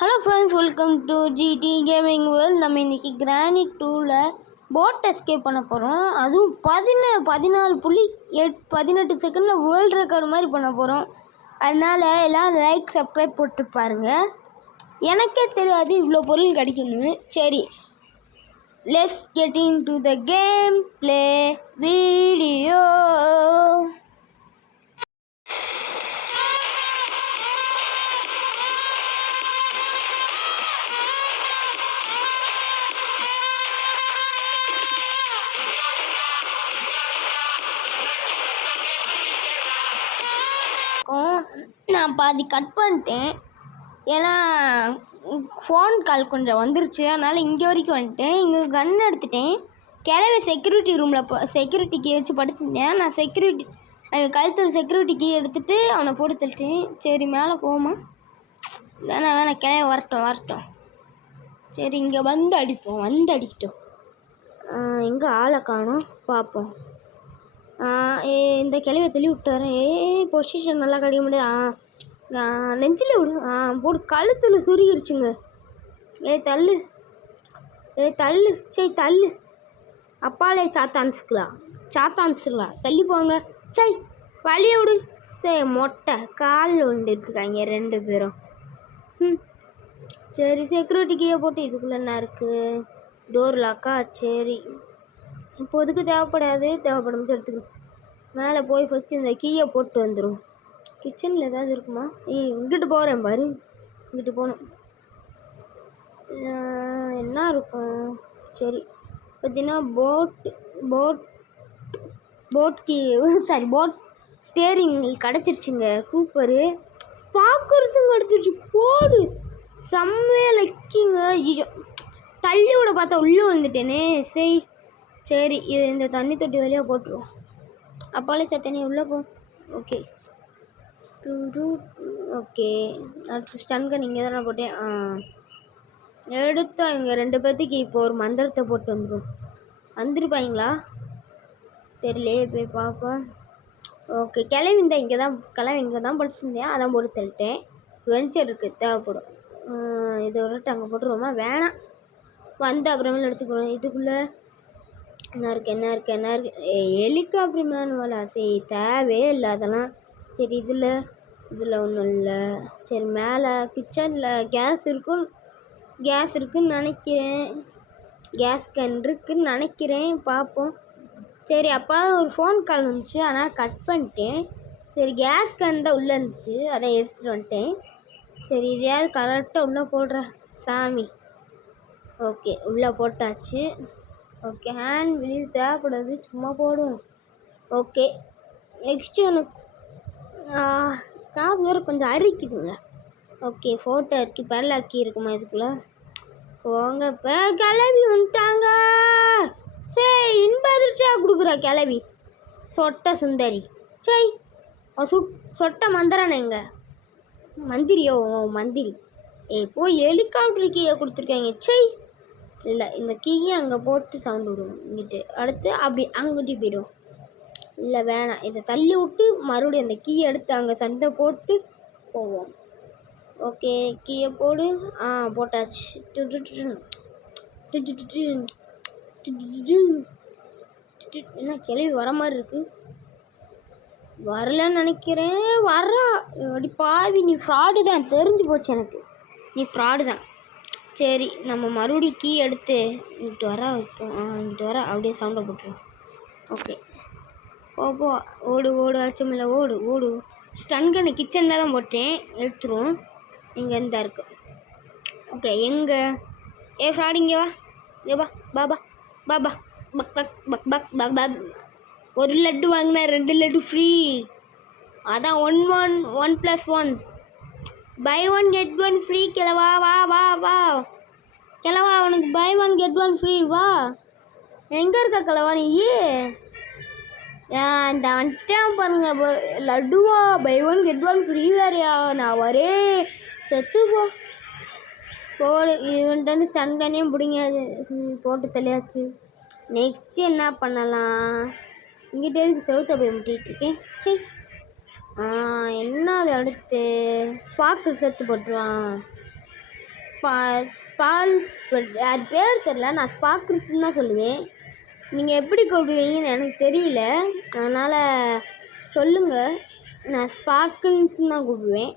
Hello friends, welcome to GT gaming world. நம்ம இன்றைக்கி granite 2ல் போட் எஸ்கேப் பண்ண போகிறோம். அதுவும் 14.18 செகண்டில் வேர்ல்டு ரெக்கார்டு மாதிரி பண்ண போகிறோம். அதனால் எல்லாம் லைக் சப்ஸ்கிரைப் போட்டு பாருங்கள். எனக்கே தெரியாது இவ்வளோ பொருள் கிடைக்கணும்னு. சரி, let's get in to the game play video. நான் பாதி கட் பண்ணிட்டேன், ஏன்னா ஃபோன் கால் கொஞ்சம் வந்துருச்சு. அதனால் இங்கே வரைக்கும் வந்துட்டேன். இங்கே கன் எடுத்துட்டேன். கிளவி செக்யூரிட்டி ரூமில் செக்யூரிட்டிக்கு வச்சு படுத்திருந்தேன். நான் கழுத்தில் செக்யூரிட்டிக்கு எடுத்துகிட்டு அவனை போட்டு தள்ளிட்டேன். சரி, மேலே போமா? வேணாம் கிளவி வரட்டும். சரி, இங்கே வந்து அடிக்கட்டும். எங்கே ஆளை காணோம், பார்ப்போம். இந்த கிளவியை தள்ளி விட்டாரு. பொசிஷன் நல்லா கிடைக்க முடியாது. நெஞ்சில் விடு. போட்டு கழுத்தில் சுருகிருச்சுங்க. தள்ளு. சரி தள்ளு. அப்பாலே சாத்தான்ஸுங்களா தள்ளி போங்க. சரி, வழியை விடு. சரி, மொட்டை காலில் விழுந்துட்டுருக்காங்க 2 பேரும். சரி, செக்யூரிட்டி கீழே போட்டு இதுக்குள்ளே என்ன இருக்குது? டோர் லாக்கா? சரி, இப்போதுக்கு தேவைப்படும் எடுத்துக்கணும். மேலே போய் ஃபஸ்ட்டு இந்த கீயை போட்டு வந்துடும். கிச்சனில் ஏதாவது இருக்குமா? இங்கிட்டு போகிறேன் பாரு. இங்கிட்டு போகணும். என்ன இருக்கும்? சரி, பார்த்தீங்கன்னா போட் ஸ்டேரிங் கிடச்சிருச்சுங்க. சூப்பரு. ஸ்பாக்கர்ஸும் கிடச்சிருச்சு. போடு, செம்மையாக லக்கிங்க. ஐயோ, தள்ளி விட பார்த்தா உள்ளே விழுந்துட்டேனே. சரி, இது இந்த தண்ணி தொட்டி வழியாக போட்டுருவோம். அப்பாலே சத்தனி உள்ளே போ. ஓகே. அடுத்து ஸ்டன்கன் இங்கே தானே போட்டேன். எடுத்தா இவங்க 2 பேர்த்துக்கு இப்போ ஒரு மந்திரத்தை போட்டு வந்துருப்பாங்களா தெரியலையே, போய் பார்ப்போம். ஓகே, கிளவி இங்கே தான் படுத்துருந்தேன். அதான் போட்டு தள்ளிட்டேன். வெஞ்சர் இருக்குது, தேவைப்படும். இதை விட்டு அங்கே போட்டுருவோமா? வேணாம், வந்து அப்புறமேல எடுத்துக்கிறோம். இதுக்குள்ளே என்ன இருக்கு? ஹெலிகாப்டர் மேனுவலா? சரி, தேவையே இல்லை அதெல்லாம். சரி, இதில் ஒன்றும் இல்லை. சரி, மேலே கிச்சனில் கேஸ் இருக்குன்னு நினைக்கிறேன். கேஸ் கன் இருக்குன்னு நினைக்கிறேன், பார்ப்போம். சரி, அப்போ ஒரு ஃபோன் கால் வந்துச்சு, ஆனால் கட் பண்ணிட்டேன். சரி, கேஸ் கன் தான் உள்ளே இருந்துச்சு, அதை எடுத்துகிட்டு வந்துட்டேன். சரி, இதையாவது கரெக்டாக உள்ளே போடுற சாமி. ஓகே, உள்ளே போட்டாச்சு. ஓகே, ஹேண்ட் வெளியே தேவைப்படாது, சும்மா போடுவோம். ஓகே, நெக்ஸ்ட்டு எனக்கு காசு வேறு கொஞ்சம் அரிக்குதுங்க. ஓகே, ஃபோட்டோ இருக்குது, பேரலாக்கி இருக்குமா இதுக்குள்ளே? போங்க, இப்போ கிளவி வந்துட்டாங்க. சரி, இன்ப அதிர்ச்சியாக கொடுக்குற கிளவி சொட்ட சுந்தரி. சரி, சொட்ட மந்திரனேங்க. மந்திரியோ மந்திரி. போய் ஹெலிகாப்டர் கீழே கொடுத்துருக்காங்க. சரி, இல்லை, இந்த கீயை அங்கே போட்டு சவுண்டு விடுவோம். இங்கிட்டு அடுத்து அப்படி அங்கிட்டு போயிடும். இல்லை வேணாம், இதை தள்ளி விட்டு மறுபடியும் அந்த கீயை எடுத்து அங்கே சண்டை போட்டு போவோம். ஓகே, கீயை போடு. போட்டாச்சு. என்ன கிளவி வர மாதிரி இருக்கு? வரலன்னு நினைக்கிறேன். அப்படி பாவி, நீ ஃப்ராடு தான், தெரிஞ்சு போச்சு எனக்கு. நீ ஃப்ராடு தான். சரி, நம்ம மறுபடியும் கீ எடுத்து இங்கிட்டு வர வைப்போம். இங்கிட்டு வர அப்படியே சவுண்டை போட்டுருவோம். ஓகே, போ ஓடு ஆச்சமில்ல, ஓடு. ஸ்டன்கன்னு கிச்சனில் தான் போட்டேன், எடுத்துருவோம். இங்கே இருந்தா இருக்குது. ஓகே, எங்கே ஃப்ராடு? இங்கே வா. பாபா பக். ஒரு லட்டு வாங்கினா 2 லட்டு ஃப்ரீ. அதான் 1+1 buy 1 get 1 ஃப்ரீ. கிளவா வா கிளவா, அவனுக்கு buy 1 get 1 ஃப்ரீ. வா, எங்கே இருக்க கிளவா நீ? இந்த வந்துட்டேன் பாருங்க, லட்டுவா buy 1 get 1 ஃப்ரீ வேறையா? நான் வரே, செத்து போடு. இவன்ட்டு வந்து ஸ்டன் பண்ணியும் பிடிங்க போட்டு தள்ளியாச்சு. நெக்ஸ்ட்டு என்ன பண்ணலாம்? இங்கிட்ட எதுக்கு செவுத்த போய் முட்டிகிட்ருக்கேன்? சரி, என்ன அது? அடுத்து ஸ்பார்க்கிள் சேர்த்து போட்டுருவான். அது பேர் தெரில, நான் ஸ்பார்க்கிள்ஸ்ன்னு தான் சொல்லுவேன். நீங்கள் எப்படி கூப்பிடுவீங்கன்னு எனக்கு தெரியல, அதனால் சொல்லுங்கள். நான் ஸ்பார்க்கிள்ஸ்ன்னு தான் கூப்பிடுவேன்.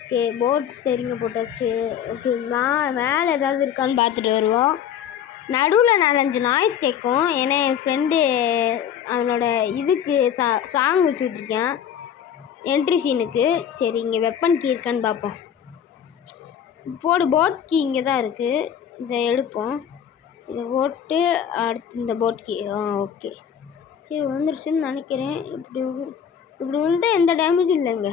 ஓகே, போட் ஸ்டேரிங்கை போட்டாச்சு. ஓகே, மேலே ஏதாவது இருக்கான்னு பார்த்துட்டு வருவோம். நடுவில் 4-5 நாய்ஸ் கேட்கும். ஏன்னா என் ஃப்ரெண்டு அவனோட இதுக்கு சாங் வச்சுக்கிட்டுருக்கேன், என்ட்ரி சீனுக்கு. சரி, இங்கே வெப்பன் கீ இருக்கான்னு பார்ப்போம். போட் கீ இங்கே தான் இருக்குது. இதை எடுப்போம். இதை போட்டு அடுத்து இந்த போட் கீ. ஓகே, சரி வந்துருச்சுன்னு நினைக்கிறேன். இப்படி விழுந்தால் எந்த டேமேஜும் இல்லைங்க.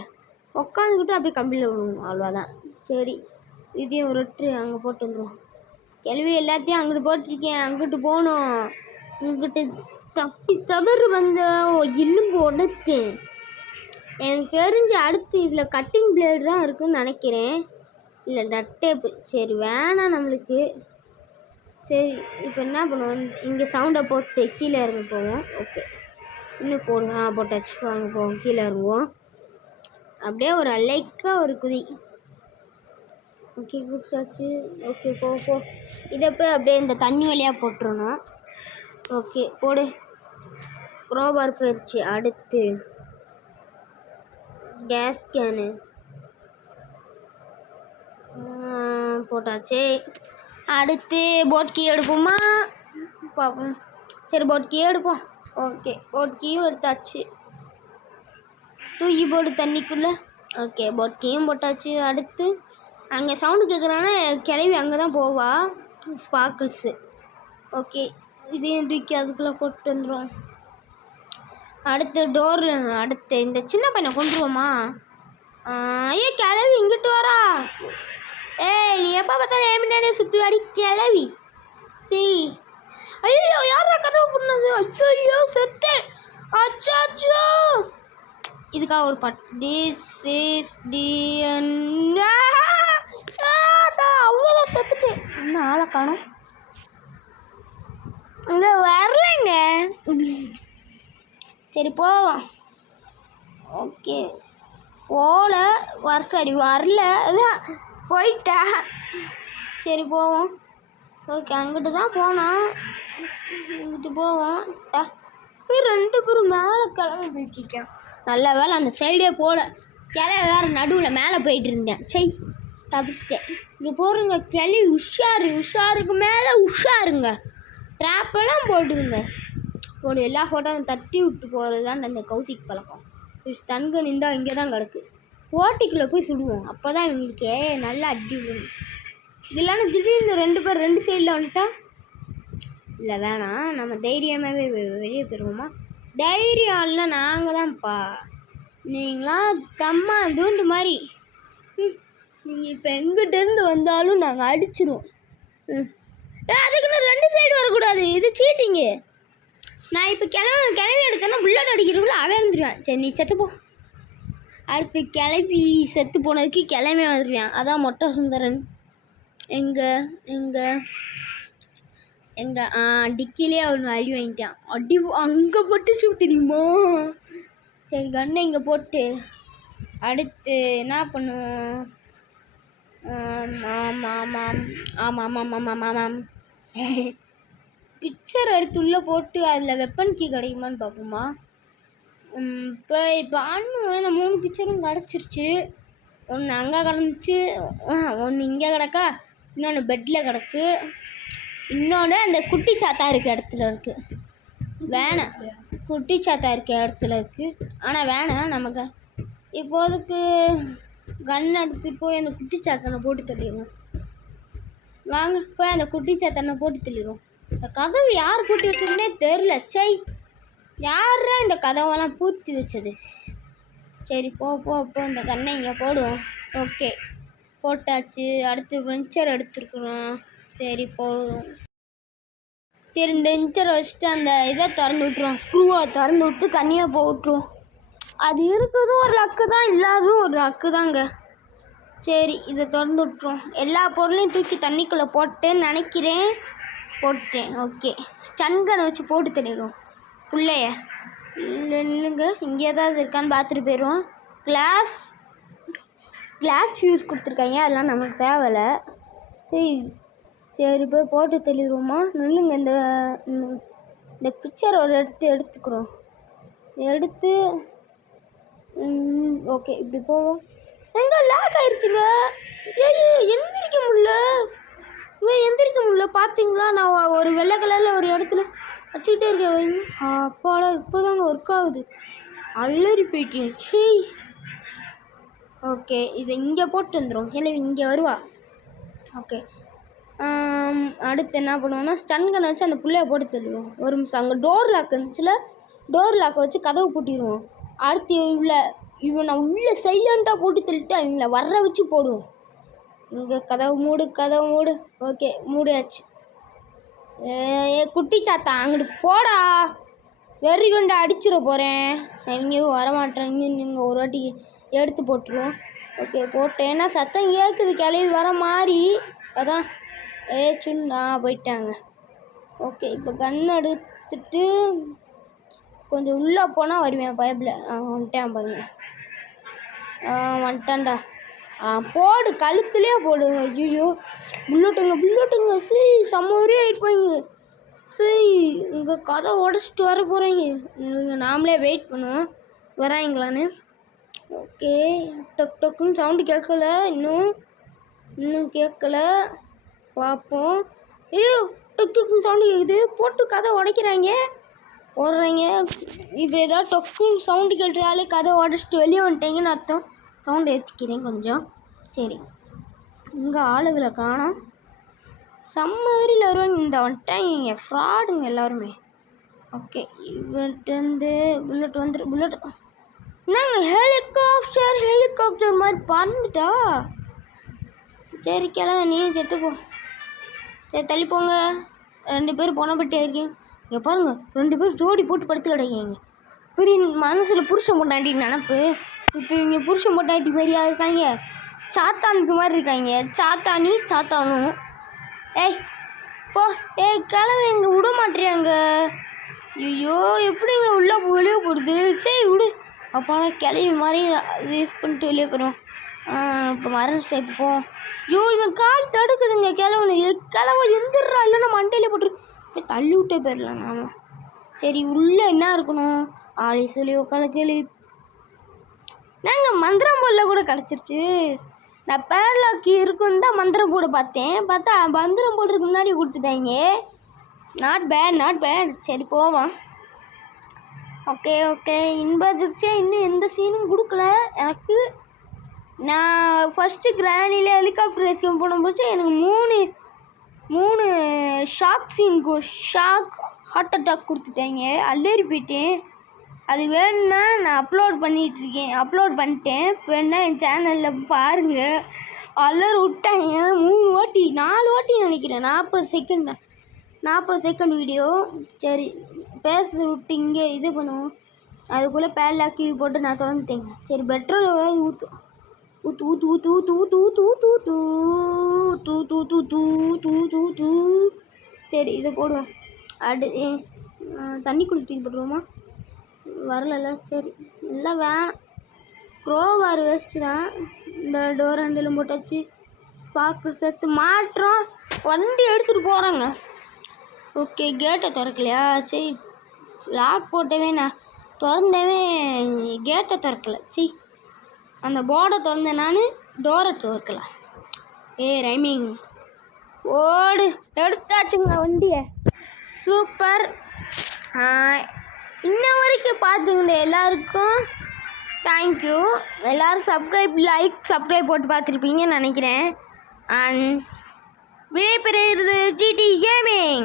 உட்காந்துக்கிட்டு அப்படியே கம்பியில் விழுவும், அவ்வளோதான். சரி, இதையும் ஒரு அங்கே போட்டு வந்துடுவோம். கிளவி எல்லாத்தையும் அங்கிட்டு போட்டிருக்கேன், அங்கிட்டு போகணும். இங்கிட்டு தவறு வந்த எலும்பு உடைப்பேன். எனக்கு தெரிஞ்சு அடுத்து இதில் கட்டிங் பிளேடு தான் இருக்குதுன்னு நினைக்கிறேன், இல்லை டட் டேப்பு. சரி, வேணாம் நம்மளுக்கு. சரி, இப்போ என்ன பண்ணுவோம், இங்கே சவுண்டை போட்டு கீழே இறங்க போவோம். ஓகே, இன்னும் போடுங்க. போட்டாச்சு, வாங்க போவோம், கீழே இறங்குவோம். அப்படியே ஒரு அலைக்காக ஒரு குதி. ஓகே, குடிச்சாச்சு. ஓகே, போ. இதை போய் அப்படியே இந்த தண்ணி வழியாக போட்டுருணும். ஓகே, போடு. க்ரோபார் போயிடுச்சு. அடுத்து கேஸ் கேனு போட்டாச்சு. அடுத்து போட் கீ எடுப்போமா பார்ப்போம். சரி, போட் கீ எடுப்போம். ஓகே, போட் கீயும் எடுத்தாச்சு. தூக்கி போடு தண்ணிக்குள்ளே. ஓகே, போட் கீயும் போட்டாச்சு. அடுத்து அங்கே சவுண்டு கேட்குறான்னா கிளவி அங்கே தான் போவா, ஸ்பார்க்கிள்ஸு. ஓகே, இதையும் தூக்கி அதுக்குள்ளே போட்டு வந்துடும். அடுத்து டோரில் அடுத்து இந்த சின்ன பையனை கொண்டுருவோமா? ஐயோ, கிளவி இங்கிட்டு வரா. ஏய், நீ எப்போ பார்த்தாலும் ஏன் முன்னாடியே சுற்றி அடி கிளவி. ஐயோ, யாரா கதவை பண்ணது? ஐயோ, செத்தேன். அச்சாச்சோ, இதுக்காக ஒரு திஸ் இஸ் தி அவ்வளோதான், செத்துட்டேன். இன்னும் ஆளை காணோம். இங்கே வரலைங்க. சரி, போவோம். ஓகே, சரி வரல, அதான் போயிட்டா. சரி, போவோம். ஓகே, அங்கிட்டு தான் போனோம். இங்கிட்டு போவோம். போய் 2 பேரும் மேலே கிளம்பி போயிட்டுருக்கேன். நல்ல வேலை அந்த சைடே போகல, கிளவி வேறு நடுவில் மேலே போயிட்டு இருந்தேன். சரி, தப்பிச்சிட்டேன். இங்கே போகிறங்க கிளவி உஷாருக்கு மேலே உஷாருங்க. ட்ராப்பெல்லாம் போடுங்க. எல்லா ஃபோட்டோவும் தட்டி விட்டு போகிறது தான் இந்த கௌசிக் பழக்கம். ஸோ ஸ்டன்கன் இருந்தால் இங்கே தான் கிடக்கு. ஓட்டிக்குள்ளே போய் சுடுவோம், அப்போ தான் இவங்களுக்கு நல்லா அடி விடும். இதெல்லாம் திடீர்னு 2 பேர் 2 சைடில் வந்துட்டா இல்லை, வேணாம். நம்ம தைரியமாகவே வெளியே போயிடுவோமா? தைரியம் இல்லை, நாங்கள் தான்ப்பா. நீங்களாம் தம்மா தூண்டு மாதிரி. நீங்கள் இப்போ எங்கிட்டேருந்து வந்தாலும் நாங்கள் அடிச்சிடுவோம். அதுக்குன்னு 2 சைடு வரக்கூடாது, இது சீட்டிங்கு. நான் இப்போ கிளவி எடுத்தேன்னா புல்லட் அடிக்கிறதுக்குள்ள அவன் இருந்துருவேன். சரி, நீ செத்துப்போ. அடுத்து கிளவி செத்து போனதுக்கு கிளம்பி வந்துடுவேன். அதான் மொட்டை சுந்தரன். எங்கே டிக்கிலே அவன் அடி வாங்கிட்டான். அடி அங்கே போட்டுச்சு தெரியுமா? சரி, கண்ணை இங்கே போட்டு அடுத்து என்ன பண்ணுவோம்? ஆமாம் பிக்சர் எடுத்து உள்ளே போட்டு அதில் வெப்பன் கீ கிடைக்குமான்னு பார்ப்போமா? இப்போ ஆன்ம 3 பிக்சரும் கிடச்சிருச்சு. ஒன்று அங்கே கிடந்துச்சு, ஒன்று இங்கே கிடக்கா, இன்னொன்று பெட்டில் கிடக்கு, இன்னொன்று அந்த குட்டி சாத்தா இருக்க இடத்துல இருக்குது. வேணாம், குட்டி சாத்தா இருக்க இடத்துல இருக்குது. ஆனால் வேணாம், நமக்கு இப்போதுக்கு கன் எடுத்துகிட்டு போய் அந்த குட்டி சாத்தனை போட்டு தள்ளிடுவோம். வாங்க போய் அந்த குட்டி சாத்தனை போட்டு தள்ளிடுவோம். இந்த கதவு யார் பூட்டி வச்சதுன்னே தெரில. சை, யாரா இந்த கதவெல்லாம் பூட்டி வச்சது? சரி, போ இந்த கண்ணை இங்கே போடுவோம். ஓகே, போட்டாச்சு. அடுத்து இன்ச்சர் எடுத்துருக்குறோம். சரி, போதும். சரி, இந்த இன்ச்சரை வச்சுட்டு அந்த இதை திறந்து விட்டுருவோம், ஸ்க்ரூவை திறந்து விட்டு தனியாக போட்டுருவோம். அது இருக்கிறதும் ஒரு லக்கு தான், இல்லாததும் ஒரு லக்கு தாங்க. சரி, இதை திறந்து விட்டுருவோம். எல்லா பொருளையும் தூக்கி தண்ணிக்குள்ளே போட்டேன்னு நினைக்கிறேன். போட்டேன். ஓகே, ஸ்டன்கனை வச்சு போட்டு தள்ளிடுவோம் பிள்ளைய. இல்லைங்க, இங்கே ஏதாவது இருக்கான்னு பார்த்துட்டு போயிடுவோம். கிளாஸ் ஃபியூஸ் கொடுத்துருக்காங்க, அதெல்லாம் நமக்கு தேவையில்லை. சரி சரி போய் போட்டு தெளிடுவோமா? நில்லுங்க. இந்த பிக்சரோட எடுத்துக்கிறோம். எடுத்து ஓகே இப்படி போவோம். எங்க லேக் ஆயிடுச்சுங்க. எந்திரிக்க முடியல பார்த்தீங்களா? நான் ஒரு வெள்ளை கலரில் ஒரு இடத்துல வச்சுக்கிட்டே இருக்கேன். அப்பாடா இப்போதாங்க ஒர்க் ஆகுது. அள்ளறி போயிட்டேன். சீ. ஓகே இதை இங்கே போட்டு வந்துடும். கிளவி இங்கே வருவா. ஓகே அடுத்து என்ன பண்ணுவோம்னா ஸ்டன் கண்ணை வச்சு அந்த புள்ளைய போட்டு தள்ளுவோம். ஒரு நிமிஷம் அங்கே டோர் லாக் இருந்துச்சுல, டோர் லாக்கை வச்சு கதவு பூட்டிடுவோம். அடுத்து இவனை உள்ளே சைலண்ட்டாக போட்டு தள்ளிட்டு அவங்கள வர்ற வச்சு போடுவோம். இங்கே கதவு மூடு. ஓகே மூடியாச்சு. குட்டி சாத்தா அங்கிட்டு போடா. வெறி கொண்டு அடிச்சிட போகிறேன். எங்கேயும் வரமாட்டேன். நீங்கள் ஒரு வாட்டி எடுத்து போட்டுருவோம். ஓகே போட்டேன்னா சத்தம் கேட்குது. கிளவி வர மாதிரி அதான் சுண்ணா போயிட்டாங்க. ஓகே இப்போ கன் எடுத்துட்டு கொஞ்சம் உள்ளே போனால் வருவேன். பைப்பில் வந்துட்டேன் பாருங்க. வந்துட்டான்டா. போடு கழுத்துலேயே போடு. ஐயோ புல்லட்டுங்க. சரி செம்மறியாக இருப்பாங்க. சரி இங்கே கதை உடச்சிட்டு வர போகிறீங்க. நாமளே வெயிட் பண்ணுவோம் வராங்களான்னு. ஓகே டக்குன்னு சவுண்டு கேட்கல. இன்னும் கேட்கல. பார்ப்போம். ஐயோ டக்குன்னு சவுண்டு கேட்குது. போட்டு கதை உடைக்கிறாங்க ஓடுறாங்க. இப்போ ஏதாவது டக்குன்னு சவுண்டு கேட்டாலே கதை உடச்சிட்டு வெளியே வந்துட்டீங்கன்னு அர்த்தம். சவுண்டு ஏற்றிக்கிறேன் கொஞ்சம். சரி இங்கே ஆளுகளை காணோம். சம்மரில் வருவாங்க. இந்த வந்துட்டாங்க ஃப்ராடுங்க எல்லாருமே. ஓகே இவன்ட்டு புல்லட் என்னங்க ஹெலிகாப்டர் மாதிரி பறந்துட்டா. சரி கிளம்ப நீ செத்துப்போ. சரி தள்ளி போங்க. 2 பேர் போனப்பட்டே இருக்கீங்க. இங்கே பாருங்க 2 பேர் ஜோடி போட்டு படுத்து கிடைக்காங்க. பெரிய மனசில் புருஷன் பொண்டாட்டின்னு நினப்பு. இப்போ இவங்க புருஷன் பொண்டாட்டி மாதிரியா இருக்காங்க. சாத்தானுக்கு மாதிரி இருக்காங்க. சாத்தானும். ஏய் போ. கிளம்பி இங்கே விட மாட்டேறாங்க. ஐயோ எப்படிங்க உள்ளே வெளியே போடுது. சரி விடு. அப்பாடா கிளம்பி மாதிரி யூஸ் பண்ணிட்டு வெளியே போயிடும். இப்போ மரண ஸ்டெப் போவோம். ஐயோ இவன் கால் தடுக்குதுங்க. கிளம்பு எந்திரா இல்லைன்னா மண்டையில போட்டு போய் தள்ளி விட்டே போயிடலாம் நாம. சரி உள்ளே என்ன இருக்கணும்? ஆளி சொல்லி உட்காந்து கேள்வி. நாங்கள் மந்திரம் போடல கூட கிடச்சிருச்சு. நான் பேர்லாக்கி இருக்குன்னு தான் மந்திரம் போட பார்த்தா மந்திரம் போடுறதுக்கு முன்னாடி கொடுத்துட்டாங்க. Not bad. சரி போவான். ஓகே இன்பதிர்ச்சியா இன்னும் எந்த சீனும் கொடுக்கல எனக்கு. நான் ஃபஸ்ட்டு கிரானியில் ஹெலிகாப்டர் ரேஸ்க்கு போனபோது எனக்கு 3 ஷாக் ஹார்ட் அட்டாக் கொடுத்துட்டாங்க. அள்ளேறி போயிட்டேன். அது வேணும்னா நான் அப்லோட் பண்ணிட்டேன். வேணுன்னா என் சேனலில் பாருங்கள். எல்லாரும் விட்டாங்க 3 வாட்டி 4 வாட்டி நினைக்கிறேன். 40 செகண்ட் வீடியோ. சரி பேசுறது விட்டு இங்கே இது பண்ணுவோம். அதுக்குள்ளே பேர்லாக்கி போட்டு நான் தொடர்ந்துட்டேங்க. சரி பெட்ரோல் ஊற்று. சரி இதை போடுவோம். தண்ணி குளிச்சு போட்டுருவோமா? வரல. சரி எல்லாம் வேணாம். க்ரோவார் வேஸ்ட்டு தான். இந்த டோர் ஹேண்டிலும் போட்டாச்சு. ஸ்பார்க்கர் சேர்த்து மாட்டுறோம். வண்டி எடுத்துகிட்டு போகிறாங்க. ஓகே கேட்டை திறக்கலையா? சரி லாக் போட்டவே நான் திறந்தவே கேட்டை திறக்கலை. அந்த போர்டை திறந்தேன் நான். டோரை திறக்கலை. ரைமிங் ஓடு. எடுத்தாச்சுங்க வண்டியை. சூப்பர். இன்ன வரைக்கும் பார்த்துங்க எல்லாருக்கும் தேங்க்யூ. எல்லோரும் சப்ஸ்கிரைப் போட்டு பார்த்துருப்பீங்கன்னு நினைக்கிறேன். அண்ட் விடைபெறுகிறது GT Gaming.